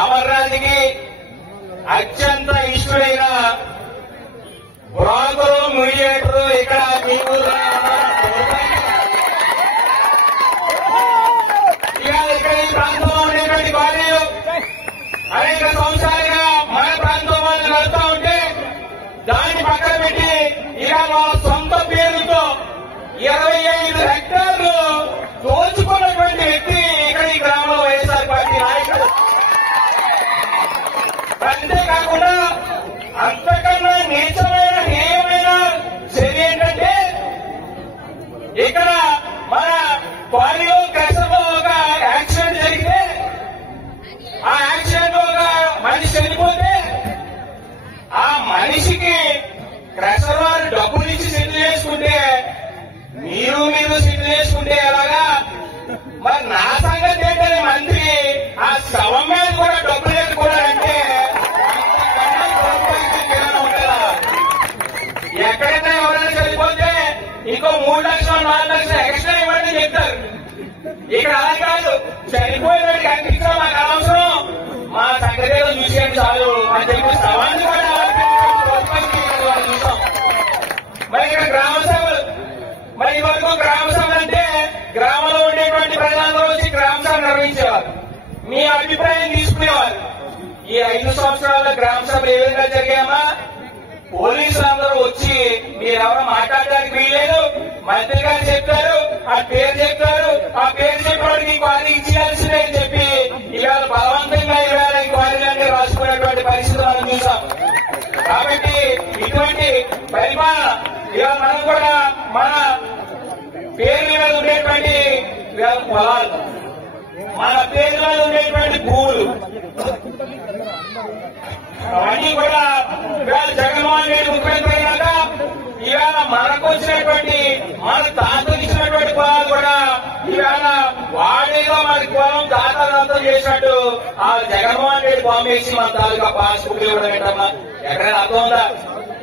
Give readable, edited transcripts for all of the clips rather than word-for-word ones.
అమర్నాథ్కి అత్యంత ఇష్టమైన broker mediator ఇక్కడ మీ ఊళ్ళో ఇక్కడ ఈ ప్రాంతంలో ఉండేటువంటి భార్యలు అనేక సంవత్సరాలుగా మన ప్రాంతం వాళ్ళు నడుస్తూ ఉంటే దాన్ని పక్కన పెట్టి ఇక వాళ్ళ సొంత పేరుతో 25 హెక్టార్లు దోచుకున్నటువంటి వ్యక్తి ఇక్కడ ఈ గ్రామంలో వైఎస్ఆర్ పార్టీ నాయకుడు. అంతేకాకుండా అంతకన్నా నీచమైన హేయమైన చర్య ఏంటంటే ఇక్కడ మన క్వారీలో కసలో ఒక యాక్సిడెంట్ జరిగితే ఆ యాక్సిడెంట్ లో ఒక మనిషి చనిపోతే ఆ మనిషికి క్రషర్ వారు డబ్బులు ఇచ్చి సెటిల్ చేసుకుంటే మీరు సెటిల్ చేసుకుంటే ఎలాగా? మరి నా సంగతి ఏంటంటే మంత్రి ఆ శవం మీద కూడా డబ్బులు ఎత్తుకోవాలంటే ఎక్కడైతే ఎవరైనా చనిపోతే ఇంకో 3 లక్షలు 4 లక్షలు ఎక్స్ట్రా ఇవ్వండి చెప్తారు. ఇక్కడ అలా కాదు, చనిపోయినట్టు కనిపించడం మాకు అనవసరం, మా సంగతి చూసేది చాలు అని చెప్పి శవాన్ని కూడా చూసాం. మరి ఇక్కడ గ్రామ సభలు, మరి ఇదివరకు గ్రామ సభలు అంటే గ్రామంలో ఉండేటువంటి ప్రజలందరూ వచ్చి గ్రామ సభ నిర్వహించేవారు, మీ అభిప్రాయం తీసుకునేవారు. ఈ 5 సంవత్సరాల గ్రామ సభలు ఏ విధంగా జరిగామా? పోలీసులు అందరూ వచ్చి మీరెవరో మాట్లాడడానికి వీల్లేదు, మంత్రి గారు చెప్తారు, ఆ పేరు చెప్తారు, ఆ పేరు చెప్పడానికి నీకు అది ఇచ్చేయాల్సిందే అని చెప్పి ఇవాళ బలవంతంగా ఇవాళ ఇంక్వైరీలన్నీ రాసుకునేటువంటి పరిస్థితి మనం చూసాం. కాబట్టి ఇటువంటి పరిపాలన ఇవాళ మనం కూడా మన పేరు మీద ఉండేటువంటి పొలాలు, మన పేరు మీద ఉండేటువంటి భూములు అవన్నీ కూడా ఇవాళ జగన్మోహన్ రెడ్డి ముఖ్యమంత్రి అయినాక ఇవాళ మనకు వచ్చినటువంటి మన తాతలు ఇచ్చినటువంటి పొలాలు కూడా ఇవాళ వాడేదో మన పొలం దాతలు చేసినట్టు ఆ జగన్మోహన్ రెడ్డి బాంబు వేసి మన తాలూకా పాస్బుక్ ఇవ్వడం ఏంటమ్మా? ఎక్కడైనా అర్థం ఉందా?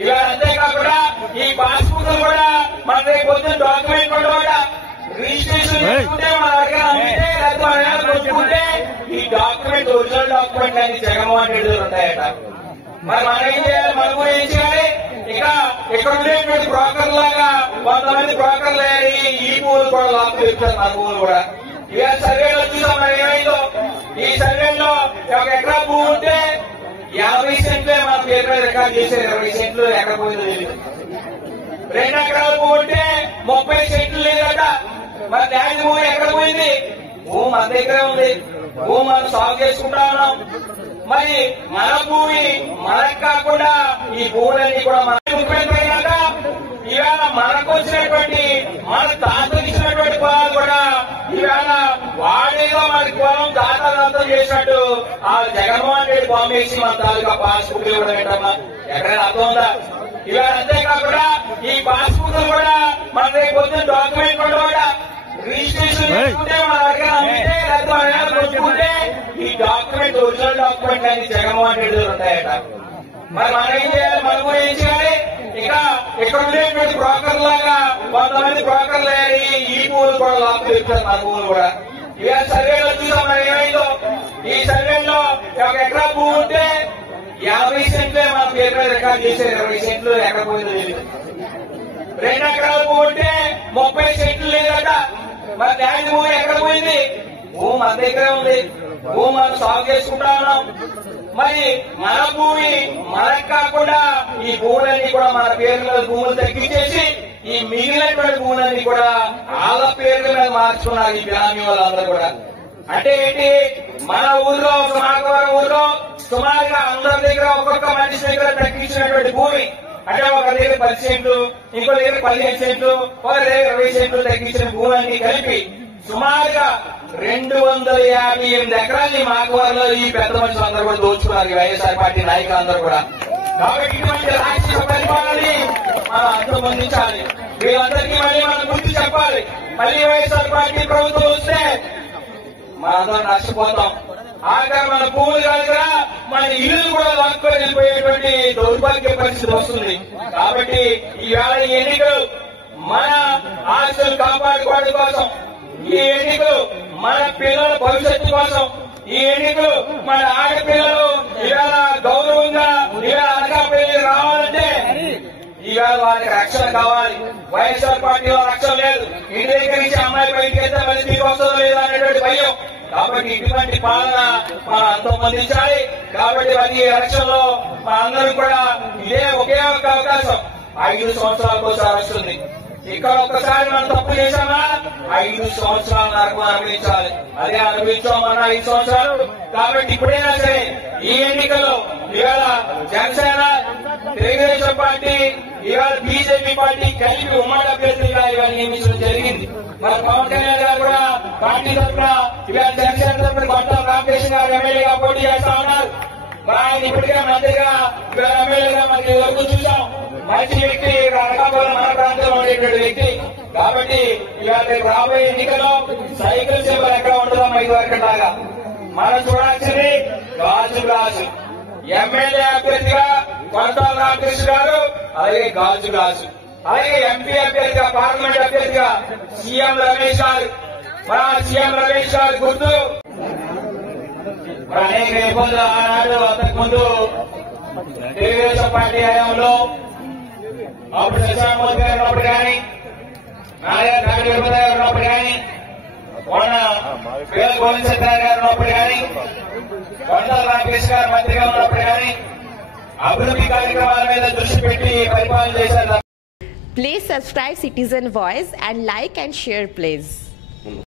ఇవాళ అంతేకాకుండా ఈ పాస్బుక్ కూడా మన రేపు పొద్దున్న డాక్యుమెంట్ కూడా రిజిస్ట్రేషన్ చేసుకుంటే మన దగ్గర అమ్మితే కొనుక్కుంటే ఈ డాక్యుమెంట్ ఒరిజినల్ డాక్యుమెంట్ అని జగన్మోహన్ రెడ్డి ఉంటాయట. మరి మనం ఏం చేయాలి? మనం కూడా ఏం చేయాలి? ఇక్కడ ఉండేటువంటి బ్రోకర్ లాగా కొంతమంది బ్రోకర్లు ఈ భూములు కూడా లాభం చెప్తారు, మన భూములు కూడా. ఇవాళ సర్వేలో చూసాం మనం ఏమైందో. ఈ సర్వేలో 1 ఎకరా భూమి ఉంటే 50 సెంట్లే మన పేరు మీద రికార్డు చేశారు, 20 సెంట్లు ఎక్కడ పోయిందో తెలియదు. 2 ఎకరాల భూమి ఉంటే 30 సెంట్లు లేదట. మరి దాని భూమి ఎక్కడ పోయింది? భూమి మన దగ్గరే ఉంది, భూమి మనం సాగు చేసుకుంటా ఉన్నాం. మరి మన భూమి మనకు కాకుండా ఈ భూములన్నీ కూడా మన ముఖ్యమంత్రి అయినాక ఇవాళ మనకు వచ్చినటువంటి మన తాతలు ఇచ్చినటువంటి పొలాలు కూడా ఇవాళ వాడేదో మన పొలం దాతలు చేసినట్టు ఆ జగన్మోహన్ రెడ్డి బాంబు వేసి మన తాలూకా పాస్బుక్ ఇవ్వడం ఏంటమ్మా? ఎక్కడైనా అర్థం ఉందా? ఇవాళ అంతేకాకుండా ఈ పాస్బుక్ కూడా మన రేపు పొద్దున్న డాక్యుమెంట్ కూడా రిజిస్ట్రేషన్ చేసుకుంటే మన దగ్గర అమ్మితే కొనుక్కుంటే ఈ డాక్యుమెంట్ ఒరిజినల్ డాక్యుమెంట్ అని జగన్మోహన్ రెడ్డి ఉంటాయట. మరి మనం ఏం చేయాలి? మనం కూడా ఏం చేయాలి? ఇక్కడ ఉండేటువంటి బ్రోకర్ లాగా కొంతమంది బ్రోకర్లు ఈ భూములు కూడా లాభం చెప్తారు, మన భూములు కూడా. ఇవాళ సర్వేలో చూసాం మనం ఏమైందో. ఈ సర్వేలో 1 ఎకరా భూమి ఉంటే 50 సెంట్లే మన పేరు మీద రికార్డు చేశారు, 20 సెంట్లు ఎక్కడ పోయిందో తెలియదు. 2 ఎకరాల భూమి ఉంటే 30 సెంట్లు లేదట. మరి దాని భూమి ఎక్కడ పోయింది? భూమి మన దగ్గరే ఉంది, భూమి మనం సాగు చేసుకుంటా ఉన్నాం. మరి మన భూమి మనకు కాకుండా ఈ భూములన్నీ కూడా మన పేరు మీద భూములు తగ్గించేసి ఈ మిగిలినటువంటి భూములన్నీ కూడా వాళ్ళ పేర్ల మీద మార్చుకున్నారు ఈ బినామీ వాళ్ళందరూ కూడా. అంటే ఏంటి? మన ఊర్లో మాకవరం ఊర్లో సుమారుగా అందరి దగ్గర ఒక్కొక్క మనిషి దగ్గర తగ్గించినటువంటి భూమి అంటే ఒక దగ్గర 10 సెంట్లు, ఇంకో దగ్గర 15 సెంట్లు, ఒక దగ్గర 20 సెంట్లు తగ్గించిన భూములన్నీ కలిపి సుమారుగా 258 ఎకరాల్ని మాకవరంలో ఈ పెద్ద మనుషులు అందరూ కూడా దోచుకున్నారు, వైఎస్ఆర్ పార్టీ నాయకులందరూ కూడా. కాబట్టి ఇటువంటి రాష్ట్ర పరిపాలనని మనం అంతమొందించాలి. వీళ్ళందరికీ మళ్ళీ మనం గుర్తు చెప్పాలి. మళ్ళీ వైఎస్ఆర్ పార్టీ ప్రభుత్వం వస్తే మనందరం నష్టపోతాం. ఆఖరి మన భూములు దగ్గర మన ఇల్లు కూడా లాక్కొని వెళ్ళిపోయేటువంటి దౌర్భాగ్య పరిస్థితి వస్తుంది. కాబట్టి ఈవేళ ఎన్నికలు మన ఆస్తులు కాపాడుకోవడం కోసం, ఈ ఎన్నికలు మన పిల్లల భవిష్యత్తు కోసం, ఈ ఎన్నికలు మన ఆడపిల్లలు ఇవాళ గౌరవంగా ఇవాళ అనకాపల్లి రావాలంటే ఇవాళ వాళ్ళకి రక్షణ కావాలి. వైఎస్ఆర్ పార్టీలో రక్షణ లేదు. ఇంటి దగ్గర నుంచి అమ్మాయి బయటికి వెళ్తే మళ్ళీ తిరిగి వస్తుందో లేదా అనేటువంటి భయం. కాబట్టి ఇటువంటి పాలన మనం అంతమొందించాలి. కాబట్టి ఈ ఎలక్షన్ లో మనందరం కూడా ఇదే ఒకే ఒక అవకాశం 5 సంవత్సరాలకు ఒకసారి వస్తుంది. ఇక్కడ ఒక్కసారి మనం తప్పు చేశామా 5 సంవత్సరాల నరకం అనుభవించాలి. అదే అనుభవించామన్నా 5 సంవత్సరాలు. కాబట్టి ఇప్పుడైనా సరే ఈ ఎన్నికల్లో ఇవాళ జనసేన, తెలుగుదేశం పార్టీ, ఇవాళ బీజేపీ పార్టీ కలిపి ఉమ్మడి అభ్యర్థులుగా ఇవాళ నియమించడం జరిగింది. మన పవన్ కళ్యాణ్ గారు కూడా పార్టీ తరఫున ఇవాళ జనసేన తరఫున గొంటాల రామకృష్ణ గారు ఎమ్మెల్యేగా పోటీ చేస్తా ఉన్నారు. ఆయన ఇప్పటికే మంత్రిగా ఇవాళ ఎమ్మెల్యేగా మనకి వరకు చూసాం. మంచి వ్యక్తి, అనకాపల్లి మన ప్రాంతంలో ఉండేటువంటి వ్యక్తి. కాబట్టి ఇవాళ రాబోయే ఎన్నికల్లో సైకిల్ సింబల్ ఎక్కడ ఉంటుందో మైదు వరకు లాగా మనం చూడాల్సింది గాజు గ్లాసు. ఎమ్మెల్యే అభ్యర్థిగా గొంటాల రామకృష్ణ గారు, అలాగే గాజు గ్లాసు. అలాగే ఎంపీ అభ్యర్థిగా, పార్లమెంట్ అభ్యర్థిగా సీఎం రమేష్ గారు. మన సీఎం రమేష్ గారు గుర్తు అనేక ఇబ్బందులు ఆనాడు అంతకుముందు తెలుగుదేశం పార్టీ హయాంలో అప్పుడు శశాంక్ గారు ఉన్నప్పుడు కానీ, నాగేశ్వర గారు ఉన్నప్పుడు కానీ, మొన్న వేల గోవింద్ సత్యనారాయణ గారు ఉన్నప్పుడు కానీ, గొంటాల రామకృష్ణ గారు మంత్రిగా ఉన్నప్పుడు కానీ అభివృద్ధి కార్యక్రమాల మీద దృష్టి పెట్టి పరిపాలన చేశారు. Please subscribe Citizen Voice and like and share please.